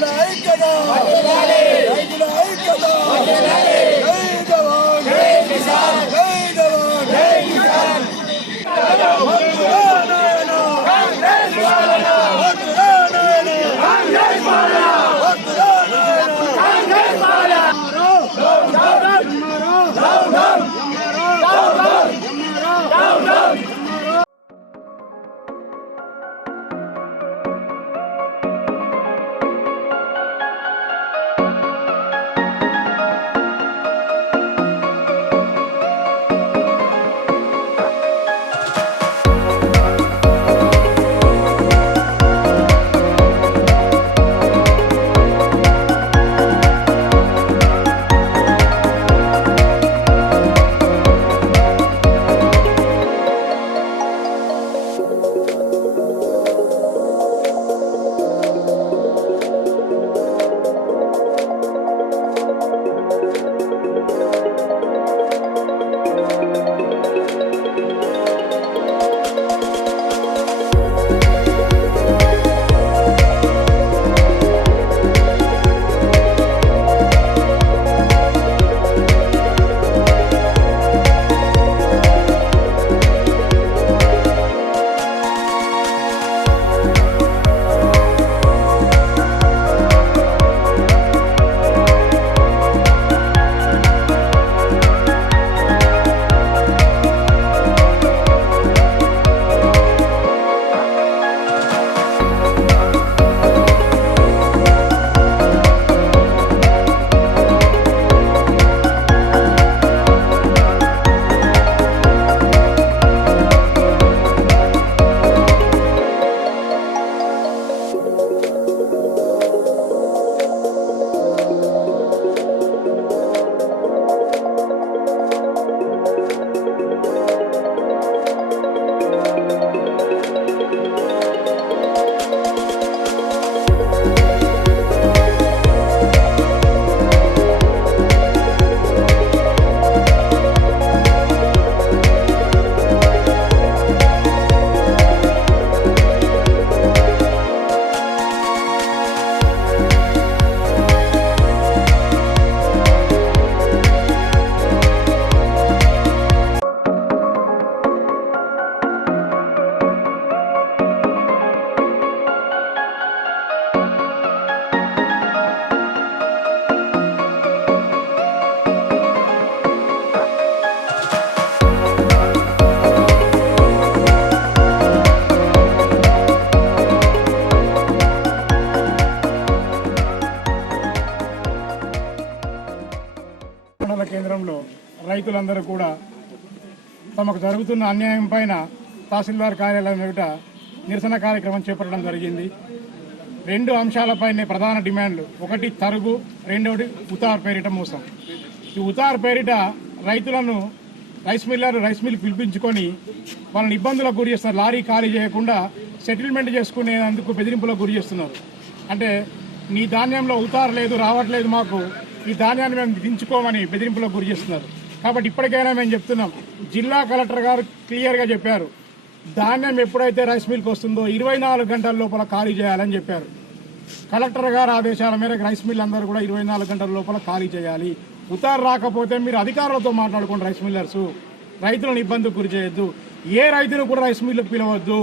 రైతుల ఐక్యత. రైతుల ఐక్యత. మండల కేంద్రంలో రైతులందరూ కూడా తమకు జరుగుతున్న అన్యాయం పైన తహసీల్దార్ కార్యాలయం ఎదుట నిరసన కార్యక్రమం చేపట్టడం జరిగింది. రెండు అంశాలపైనే ప్రధాన డిమాండ్లు. ఒకటి తరుగు రెండవది ఉతార్ పేరిట మోసం. ఈ ఉతార్ పేరిట రైతులను రైస్ మిల్లర్ రైస్ మిల్ పిలిపించుకొని వాళ్ళని ఇబ్బందులకు గురి చేస్తారు లారీ ఖాళీ చేయకుండా సెటిల్మెంట్ చేసుకునేందుకు బెదిరింపులకు గురి చేస్తున్నారు. అంటే నీ ధాన్యంలో ఉతారు లేదు రావట్లేదు మాకు. ఈ ధాన్యాన్ని మేము దించుకోమని బెదిరింపులకు గురి చేస్తున్నారు. కాబట్టి ఇప్పటికైనా మేము చెప్తున్నాం. జిల్లా కలెక్టర్ గారు క్లియర్గా చెప్పారు. ధాన్యం ఎప్పుడైతే రైస్ మిల్కి వస్తుందో ఇరవై నాలుగు గంటల లోపల ఖాళీ చేయాలని చెప్పారు. కలెక్టర్ గారు ఆదేశాల మేరకు రైస్ మిల్ అందరూ కూడా ఇరవై నాలుగు గంటల లోపల ఖాళీ చేయాలి. ఉతారు రాకపోతే మీరు అధికారులతో మాట్లాడుకోండి రైస్ మిల్లర్స్. రైతులను ఇబ్బందికి గురి చేయొద్దు. ఏ రైతును కూడా రైస్ మిల్లుకు పిలవద్దు.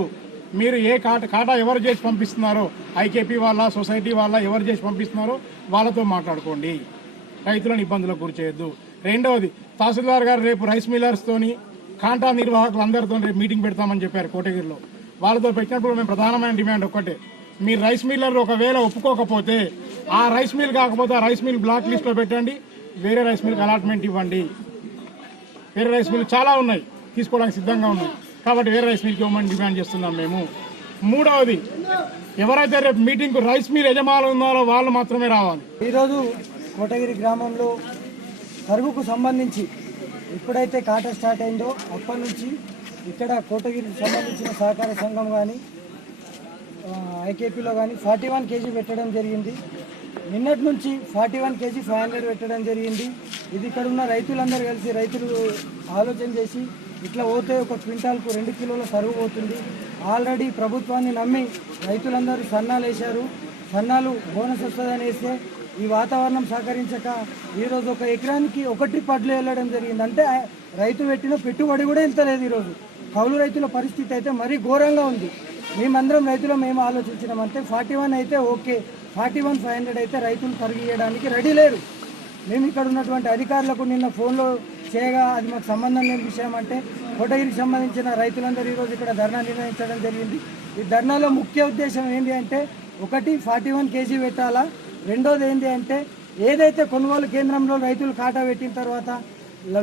మీరు ఏ కాట కాటా ఎవరు చేసి పంపిస్తున్నారో ఐకేపీ వాళ్ళ సొసైటీ వాళ్ళ ఎవరు చేసి పంపిస్తున్నారో వాళ్ళతో మాట్లాడుకోండి. రైతులను ఇబ్బందులకు గురి చేయొద్దు. రెండవది తహసీల్దార్ గారు రేపు రైస్ మిల్లర్స్తోని కాంటా నిర్వాహకులందరితో రేపు మీటింగ్ పెడతామని చెప్పారు కోటగిరిలో. వాళ్ళతో పెట్టినప్పుడు మేము ప్రధానమైన డిమాండ్ ఒక్కటే. మీరు రైస్ మిల్లర్ ఒకవేళ ఒప్పుకోకపోతే ఆ రైస్ మిల్ కాకపోతే ఆ రైస్ మిల్ బ్లాక్ లిస్ట్లో పెట్టండి వేరే రైస్ మిల్కి అలాట్మెంట్ ఇవ్వండి. వేరే రైస్ మిల్ చాలా ఉన్నాయి తీసుకోవడానికి సిద్ధంగా ఉన్నాయి. కాబట్టి వేరే రైస్ మిల్కి ఇవ్వమని డిమాండ్ చేస్తున్నాం మేము. మూడవది ఎవరైతే రేపు మీటింగ్కు రైస్ మిల్ యజమానులు ఉన్నారో వాళ్ళు మాత్రమే రావాలి. ఈరోజు కోటగిరి గ్రామంలో కరువుకు సంబంధించి ఎప్పుడైతే కాట స్టార్ట్ అయిందో అప్పటి నుంచి ఇక్కడ కోటగిరికి సంబంధించిన సహకార సంఘం కానీ ఐకేపీలో కానీ ఫార్టీ వన్ కేజీ పెట్టడం జరిగింది. నిన్నటి నుంచి forty one KG five hundred పెట్టడం జరిగింది. ఇది ఇక్కడ ఉన్న రైతులందరూ కలిసి రైతులు ఆలోచన చేసి ఇట్లా పోతే ఒక క్వింటాల్కు రెండు కిలోల సరువు పోతుంది. ఆల్రెడీ ప్రభుత్వాన్ని నమ్మి రైతులందరూ సన్నాలు వేశారు సన్నాలు బోనస్ వస్తుందని వేస్తే ఈ వాతావరణం సహకరించక ఈరోజు ఒక ఎకరానికి ఒకటి పడ్లు వెళ్ళడం జరిగింది. అంటే రైతు పెట్టిన పెట్టుబడి కూడా వెళ్తలేదు లేదు ఈరోజు కౌలు రైతుల పరిస్థితి అయితే మరీ ఘోరంగా ఉంది. మేమందరం రైతులు మేము ఆలోచించినామంటే ఫార్టీ వన్ అయితే okay. Forty one five hundred అయితే రైతులు తరిగియడానికి రెడీ లేరు. మేము ఇక్కడ ఉన్నటువంటి అధికారులకు నిన్న ఫోన్లో చేయగా అది మాకు సంబంధం లేని విషయం అంటే కోటగిరికి సంబంధించిన రైతులందరూ ఈరోజు ఇక్కడ ధర్నా నిర్వహించడం జరిగింది. ఈ ధర్నాలో ముఖ్య ఉద్దేశం ఏంటి అంటే ఒకటి ఫార్టీ వన్ కేజీ పెట్టాలా? రెండోది ఏంటి అంటే ఏదైతే కొనుగోలు కేంద్రంలో రైతులు కాటా పెట్టిన తర్వాత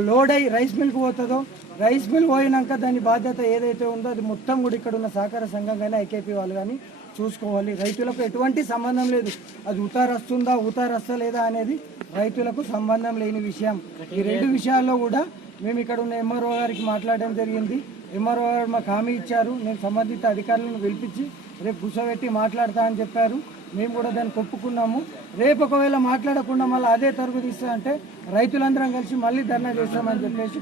లోడ్ అయ్యి రైస్ మిల్క్ పోతుందో రైస్ మిల్ పోయినాక దాని బాధ్యత ఏదైతే ఉందో అది మొత్తం కూడా ఇక్కడ ఉన్న సహకార సంఘం కానీ ఐకేపీ వాళ్ళు కానీ చూసుకోవాలి. రైతులకు ఎటువంటి సంబంధం లేదు. అది ఉతారస్తుందా వస్తుందా ఉతారు అనేది రైతులకు సంబంధం లేని విషయం. ఈ రెండు విషయాల్లో కూడా మేము ఇక్కడ ఉన్న ఎంఆర్ఓ గారికి మాట్లాడడం జరిగింది. ఎంఆర్ఓ గారు మాకు హామీ ఇచ్చారు. నేను సంబంధిత అధికారులను పిలిపించి రేపు కూర్చోబెట్టి మాట్లాడతా అని చెప్పారు. మేము కూడా దాన్ని ఒప్పుకున్నాము రేపు ఒకవేళ మాట్లాడకుండా మళ్ళీ అదే తరుగు తీస్తా అంటే రైతులందరం కలిసి మళ్ళీ ధర్నా చేస్తామని చెప్పేసి